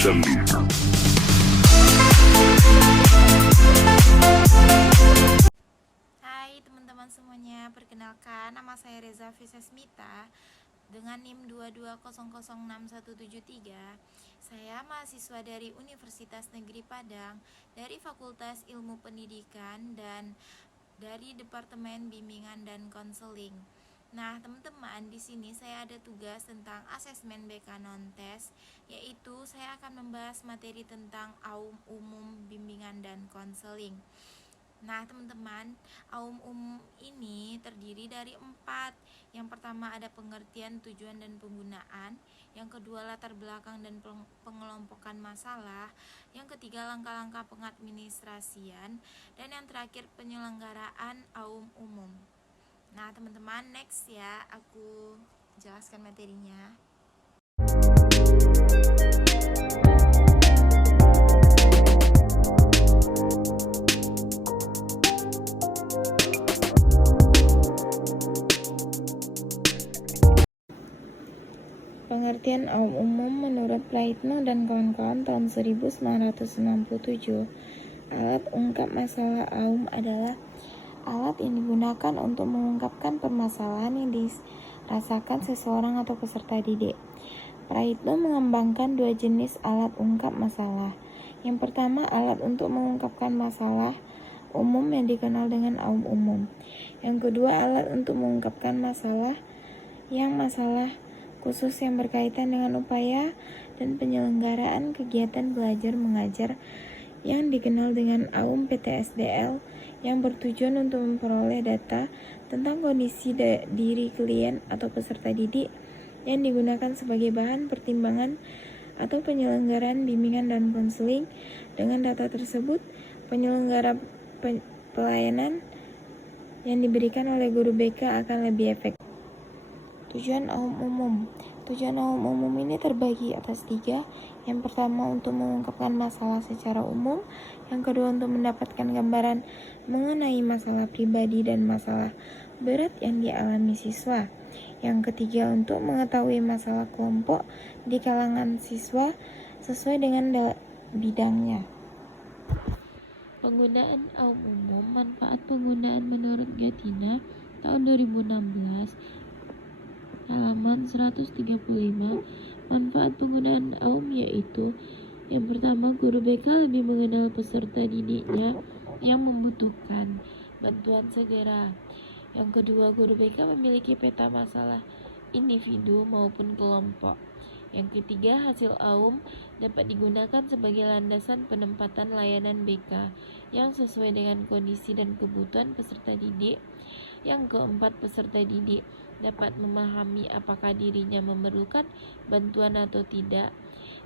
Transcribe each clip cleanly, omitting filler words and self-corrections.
Hai teman-teman semuanya, perkenalkan nama saya Reza Fisesmita dengan NIM 220061173. Saya mahasiswa dari Universitas Negeri Padang dari Fakultas Ilmu Pendidikan dan dari Departemen Bimbingan dan Konseling. Nah, teman-teman, di sini saya ada tugas tentang asesmen BK non-tes, yaitu saya akan membahas materi tentang AUM umum bimbingan dan konseling. Nah, teman-teman, AUM umum ini terdiri dari 4. Yang pertama ada pengertian, tujuan, dan penggunaan. Yang kedua latar belakang dan pengelompokan masalah. Yang ketiga langkah-langkah pengadministrasian. Dan yang terakhir penyelenggaraan AUM umum. Nah, teman-teman, next ya, aku jelaskan materinya. Pengertian AUM umum menurut Plaitno dan kawan-kawan tahun 1997. Alat ungkap masalah AUM adalah alat yang digunakan untuk mengungkapkan permasalahan yang dirasakan seseorang atau peserta didik. Praitno mengembangkan 2 jenis alat ungkap masalah. Yang pertama, alat untuk mengungkapkan masalah umum yang dikenal dengan AUM umum. Yang kedua, alat untuk mengungkapkan masalah khusus yang berkaitan dengan upaya dan penyelenggaraan kegiatan belajar mengajar yang dikenal dengan AUM PTSDL yang bertujuan untuk memperoleh data tentang kondisi diri klien atau peserta didik yang digunakan sebagai bahan pertimbangan atau penyelenggaraan bimbingan dan konseling. Dengan data tersebut, penyelenggara pelayanan yang diberikan oleh guru BK akan lebih efektif. Tujuan AUM umum. Tujuan AUM umum ini terbagi atas 3. Yang pertama untuk mengungkapkan masalah secara umum. Yang kedua untuk mendapatkan gambaran mengenai masalah pribadi dan masalah berat yang dialami siswa. Yang ketiga untuk mengetahui masalah kelompok di kalangan siswa sesuai dengan bidangnya. Penggunaan AUM umum, manfaat penggunaan menurut Gatina tahun 2016, halaman 135. Manfaat penggunaan AUM yaitu: yang pertama, guru BK lebih mengenal peserta didiknya yang membutuhkan bantuan segera. Yang kedua, guru BK memiliki peta masalah individu maupun kelompok. Yang ketiga, hasil AUM dapat digunakan sebagai landasan penempatan layanan BK yang sesuai dengan kondisi dan kebutuhan peserta didik. Yang keempat, peserta didik dapat memahami apakah dirinya memerlukan bantuan atau tidak.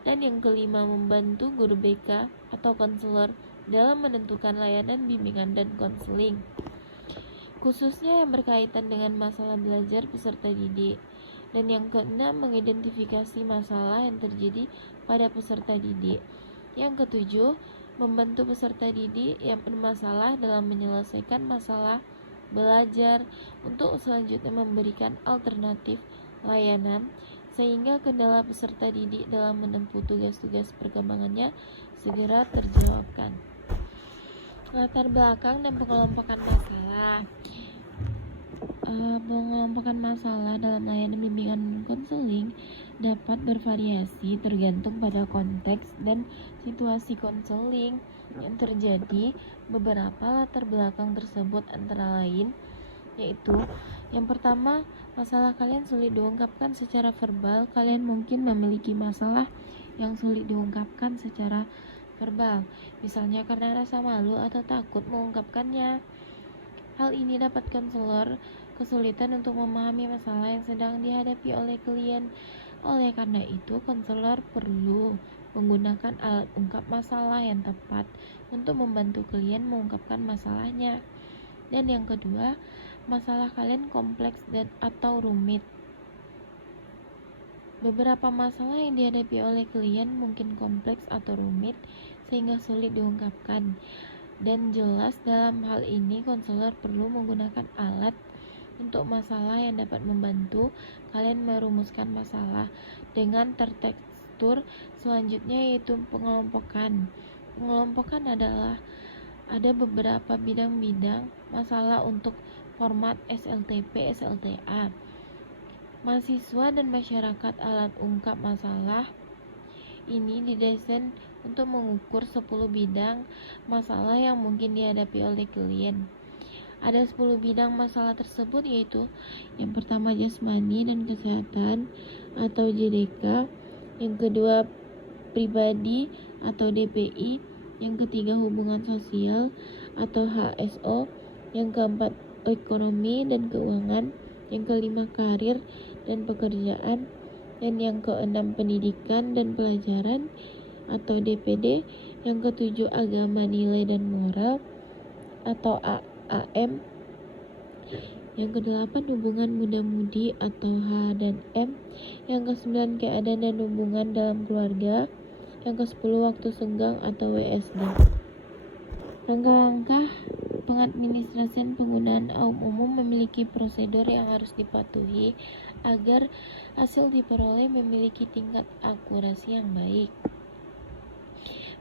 Dan yang kelima, membantu guru BK atau konselor dalam menentukan layanan bimbingan dan konseling, khususnya yang berkaitan dengan masalah belajar peserta didik. Dan yang keenam, mengidentifikasi masalah yang terjadi pada peserta didik. Yang ketujuh, membantu peserta didik yang bermasalah dalam menyelesaikan masalah belajar untuk selanjutnya memberikan alternatif layanan sehingga kendala peserta didik dalam menempuh tugas-tugas perkembangannya segera terjawabkan. Latar belakang dan pengelompokan masalah. Pengelompokan masalah dalam layanan bimbingan dan konseling dapat bervariasi tergantung pada konteks dan situasi konseling yang terjadi. Beberapa latar belakang tersebut antara lain yaitu: yang pertama, masalah kalian sulit diungkapkan secara verbal. Kalian mungkin memiliki masalah yang sulit diungkapkan secara verbal, misalnya karena rasa malu atau takut mengungkapkannya. Hal ini dapat konselor kesulitan untuk memahami masalah yang sedang dihadapi oleh klien. Oleh karena itu, konselor perlu menggunakan alat ungkap masalah yang tepat untuk membantu klien mengungkapkan masalahnya. Dan yang kedua, masalah kalian kompleks dan atau rumit. Beberapa masalah yang dihadapi oleh klien mungkin kompleks atau rumit sehingga sulit diungkapkan. Dan jelas dalam hal ini konselor perlu menggunakan alat untuk masalah yang dapat membantu kalian merumuskan masalah dengan struktur selanjutnya yaitu pengelompokan. Pengelompokan adalah ada beberapa bidang-bidang masalah untuk format SLTP, SLTA. Mahasiswa dan masyarakat alat ungkap masalah ini didesain untuk mengukur 10 bidang masalah yang mungkin dihadapi oleh klien. Ada 10 bidang masalah tersebut yaitu yang pertama jasmani dan kesehatan atau JDK, yang kedua pribadi atau DPI, yang ketiga hubungan sosial atau HSO, yang keempat ekonomi dan keuangan, yang kelima karir dan pekerjaan, dan yang keenam pendidikan dan pelajaran atau DPD, yang ketujuh agama, nilai dan moral atau AM, yang kedelapan hubungan muda-mudi atau H dan M, yang kesembilan keadaan dan hubungan dalam keluarga, yang kesepuluh waktu senggang atau WSD. Langkah-langkah pengadministrasian penggunaan AUM umum memiliki prosedur yang harus dipatuhi agar hasil diperoleh memiliki tingkat akurasi yang baik.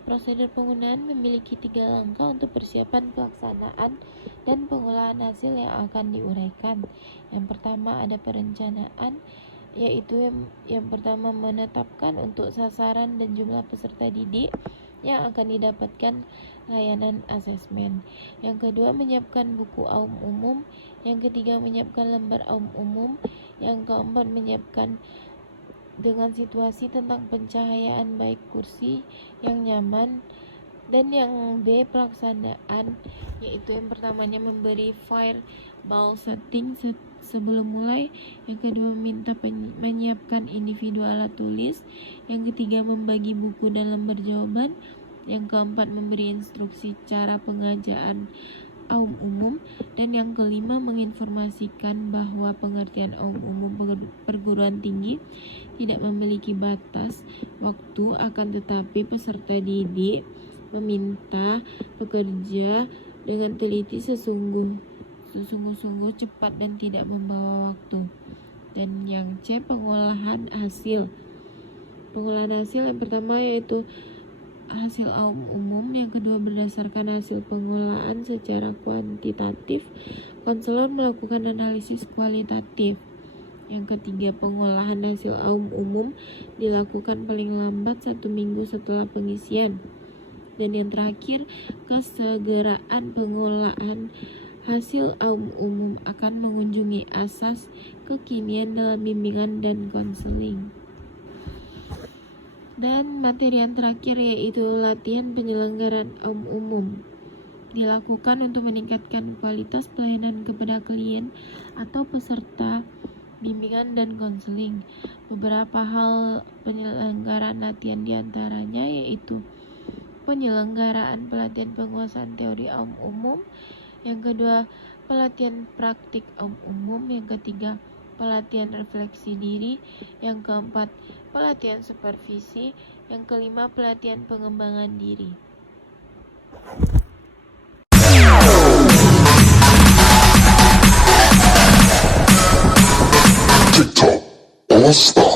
Prosedur penggunaan memiliki 3 langkah untuk persiapan pelaksanaan dan pengolahan hasil yang akan diuraikan. Yang pertama ada perencanaan, yaitu yang pertama menetapkan untuk sasaran dan jumlah peserta didik yang akan didapatkan layanan asesmen. Yang kedua menyiapkan buku AUM umum. Yang ketiga menyiapkan lembar AUM umum. Yang keempat menyiapkan dengan situasi tentang pencahayaan baik kursi yang nyaman. Dan yang B pelaksanaan, yaitu yang pertamanya memberi fireball setting sebelum mulai. Yang kedua meminta menyiapkan individu alat tulis. Yang ketiga membagi buku dan lembar jawaban. Yang keempat memberi instruksi cara pengajaan AUM umum. Dan yang kelima menginformasikan bahwa pengertian AUM umum perguruan tinggi tidak memiliki batas waktu, akan tetapi peserta didik meminta bekerja dengan teliti sesungguh-sungguh, cepat dan tidak membawa waktu. Dan yang C pengolahan hasil. Pengolahan hasil yang pertama yaitu hasil AUM umum, yang kedua berdasarkan hasil pengolahan secara kuantitatif, konselor melakukan analisis kualitatif. Yang ketiga pengolahan hasil AUM umum dilakukan paling lambat 1 minggu setelah pengisian. Dan yang terakhir kesegeraan pengolahan hasil AUM umum akan mengunjungi asas kekinian dalam bimbingan dan konseling. Dan materi yang terakhir yaitu latihan penyelenggaraan AUM umum dilakukan untuk meningkatkan kualitas pelayanan kepada klien atau peserta bimbingan dan konseling. Beberapa hal penyelenggaraan latihan diantaranya yaitu penyelenggaraan pelatihan penguasaan teori AUM umum, yang kedua pelatihan praktik AUM umum, yang ketiga pelatihan refleksi diri, yang keempat pelatihan supervisi, yang kelima pelatihan pengembangan diri. TikTok All Star.